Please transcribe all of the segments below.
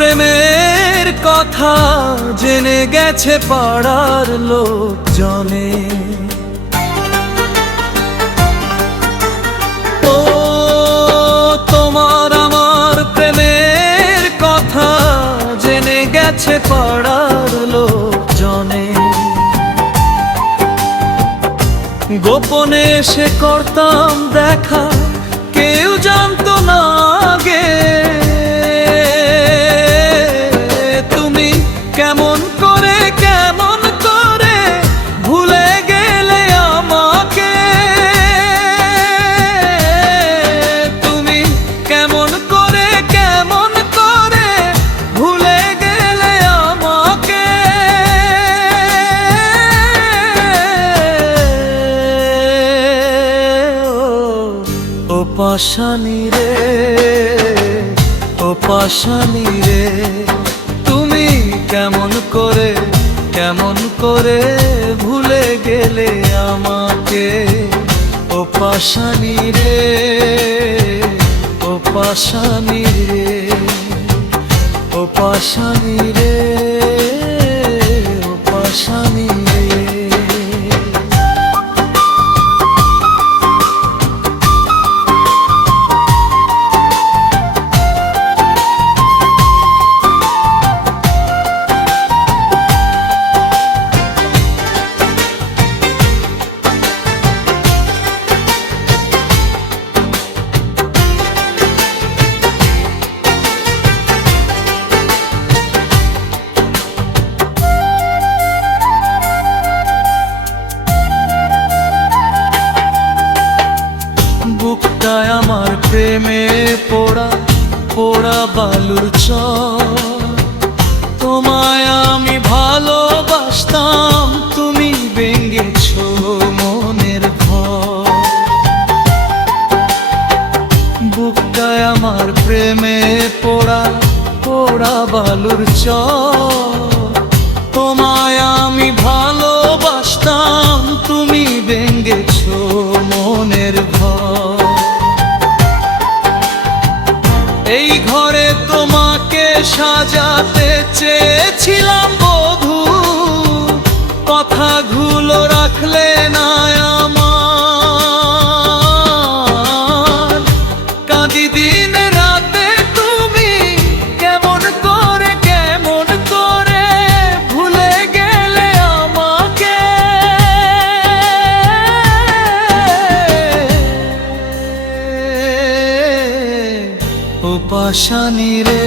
প্রেমের কথা জেনে গেছে পাড়ার লোকজনে। ও তোমার আমার প্রেমের কথা জেনে গেছে পাড়ার লোকজনে। গোপনে সে করতাম দেখা, কেউ জানতো না আগে। তুমি কেমন করে ভুলে গেলে আমাকে। তুমি কেমন করে ভুলে গেলে আমাকে। ও পাশানি রে, ও পাশানি রে, তুমি কেমন করে ভুলে গেলে আমাকে। ও পাশানি রে, ও পাশানি রে, ও পাশানি রে, ও পাশানি রে। বুকটায় আমার প্রেমে পোড়া পোড়া বালুর চর। তোমায় আমি ভালোবাসতাম, তুমি ভেঙেছো মনের ঘর। বুকটায় আমার প্রেমে পোড়া পোড়া বালুর চর। তোমায় আমি ভালোবাসতাম, তুমি ভেঙেছো মনের ঘর। এই ঘরে তোমাকে সাজাতে চেয়েছিলাম বধূ, কথাগুলো রাখলে না আমার। কাঁদি দিন রাতে, তুমি কেমন করে ভুলে গেলে আমাকে। ও পাশানি রে,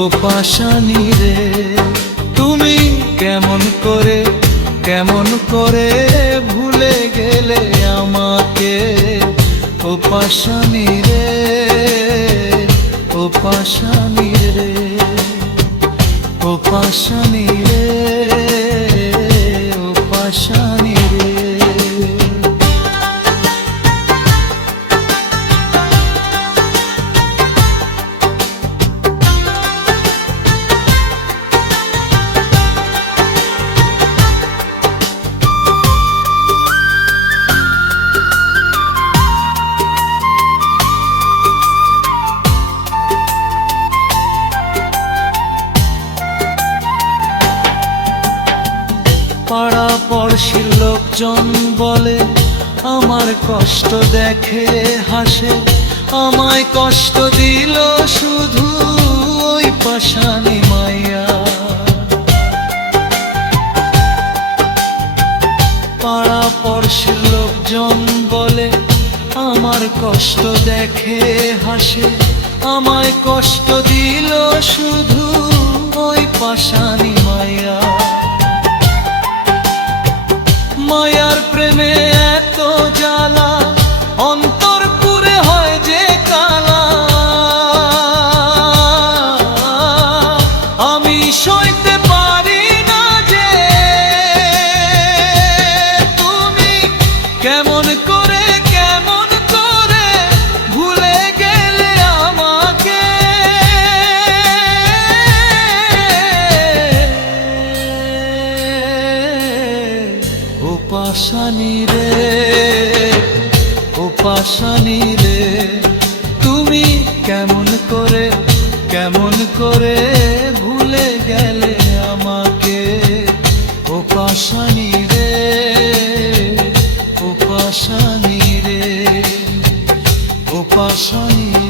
ও পাশানি রে, তুমি কেমন করে ভুলে গেলে আমাকে। ও পাশানি রে, ও পাশানি রে, ও পাশানি রে, ও পাশানি রে। পাড়া পড়শির লোকজন বলে, আমার কষ্ট দেখে হাসে। আমায় কষ্ট দিল শুধু ওই পাশানি মাইয়া। পাড়া পড়শির লোকজন বলে, আমার কষ্ট দেখে হাসে। আমায় কষ্ট দিল শুধু ওই পাশানি মাইয়া। মায়ার প্রেমে এত জ্বালা, অন্তর পুরে হয় যে কালা। আমি সইতে পারি না যে, তুমি কেমন করে ভুলে গেলে আমাকে। ও পাশানি রে, ও পাশানি রে, তুমি কেমন রে ও পাশানি